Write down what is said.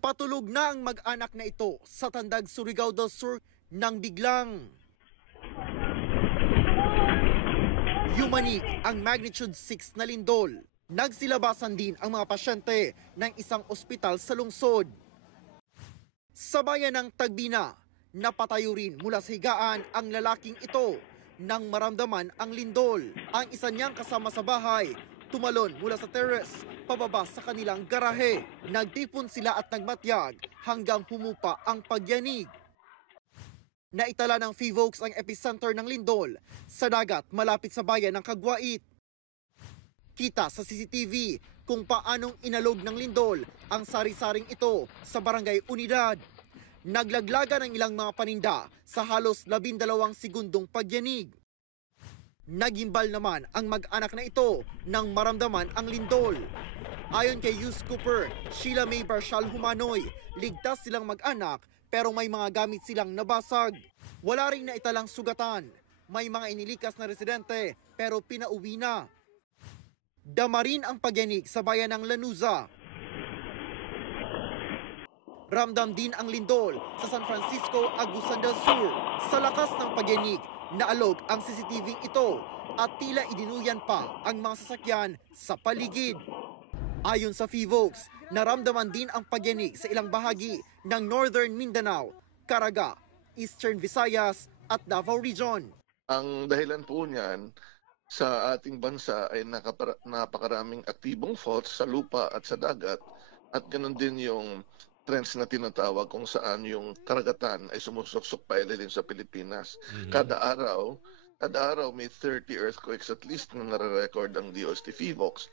Patulog na ang mag-anak na ito sa Tandag, Surigao del Sur nang biglang yumanig ang magnitude 6 na lindol. Nagsilabasan din ang mga pasyente ng isang ospital sa lungsod. Sa bayan ng Tagbina, napatayo rin mula sa higaan ang lalaking ito nang maramdaman ang lindol. Ang isa niyang kasama sa bahay tumalon mula sa terrace pababa sa kanilang garahe. Nagtipon sila at nagmatyag hanggang humupa ang pagyanig. Naitala ng FIVOX ang epicenter ng lindol sa dagat malapit sa bayan ng Kagwait. Kita sa CCTV kung paanong inalog ng lindol ang sari-saring ito sa Barangay Unidad. Naglaglaga ng ilang mga paninda sa halos 12 segundong pagyanig. Nagimbal naman ang mag-anak na ito nang maramdaman ang lindol. Ayon kay Yus Cooper, Sheila May Barshal Humanoy, ligtas silang mag-anak pero may mga gamit silang nabasag. Wala ring naitalang sugatan. May mga inilikas na residente pero pinauwi na. Dama rin ang pagyanig sa bayan ng Lanuza. Ramdam din ang lindol sa San Francisco, Agusan del Sur. Sa lakas ng pagyanig, naalog ang CCTV ito at tila idinuyan pa ang mga sasakyan sa paligid. Ayon sa FIVOX, naramdaman din ang pagyanig sa ilang bahagi ng Northern Mindanao, Caraga, Eastern Visayas at Davao Region. Ang dahilan po niyan sa ating bansa ay napakaraming aktibong faults sa lupa at sa dagat at ganoon din yung trends na tinatawag kung saan yung karagatan ay sumusuksok pa ilalim sa Pilipinas. Kada araw may 30 earthquakes at least na nare-record ang DOST FIVOX.